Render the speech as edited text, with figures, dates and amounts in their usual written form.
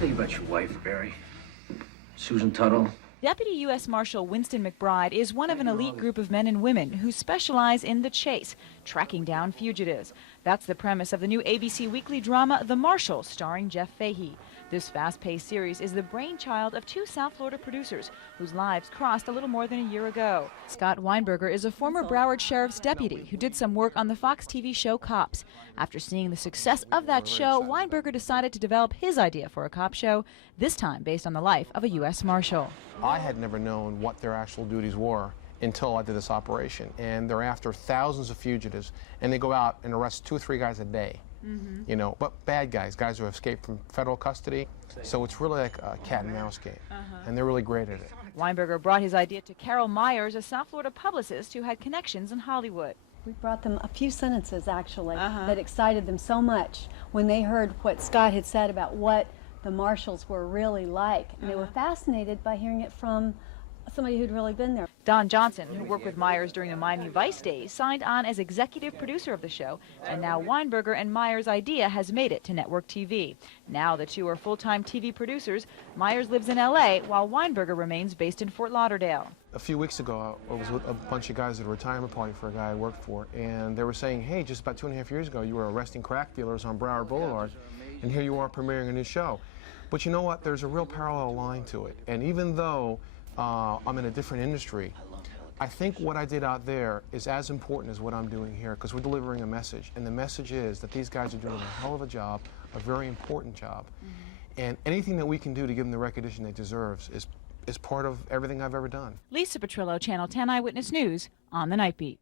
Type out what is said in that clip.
Tell you about your wife, Barry. Susan Tuttle. Deputy U.S. Marshal Winston McBride is one of an elite group of men and women who specialize in the chase, tracking down fugitives. That's the premise of the new ABC weekly drama, The Marshal, starring Jeff Fahey. This fast-paced series is the brainchild of two South Florida producers whose lives crossed a little more than a year ago. Scott Weinberger is a former Broward Sheriff's deputy who did some work on the Fox TV show Cops. After seeing the success of that show, Weinberger decided to develop his idea for a cop show, this time based on the life of a U.S. Marshal. I had never known what their actual duties were until I did this operation, and they're after thousands of fugitives, and they go out and arrest 2 or 3 guys a day. You know, but bad guys, guys who have escaped from federal custody. So it's really like a cat and mouse game, and they're really great at it. Weinberger brought his idea to Carole Myers, a South Florida publicist who had connections in Hollywood. We brought them a few sentences, actually, that excited them so much when they heard what Scott had said about what the Marshals were really like. And they were fascinated by hearing it from somebody who'd really been there. Don Johnson, who worked with Myers during the Miami Vice days, signed on as executive producer of the show, and now Weinberger and Myers' idea has made it to network TV. Now the two are full-time TV producers. Myers lives in L.A., while Weinberger remains based in Fort Lauderdale. A few weeks ago, I was with a bunch of guys at a retirement party for a guy I worked for, and they were saying, hey, just about 2.5 years ago, you were arresting crack dealers on Broward Boulevard, and here you are premiering a new show. But you know what? There's a real parallel line to it, and even though I'm in a different industry, I think what I did out there is as important as what I'm doing here, because we're delivering a message, and the message is that these guys are doing a hell of a job, a very important job, and anything that we can do to give them the recognition they deserve is part of everything I've ever done. Lisa Petrillo, Channel 10 Eyewitness News, on the Night Beat.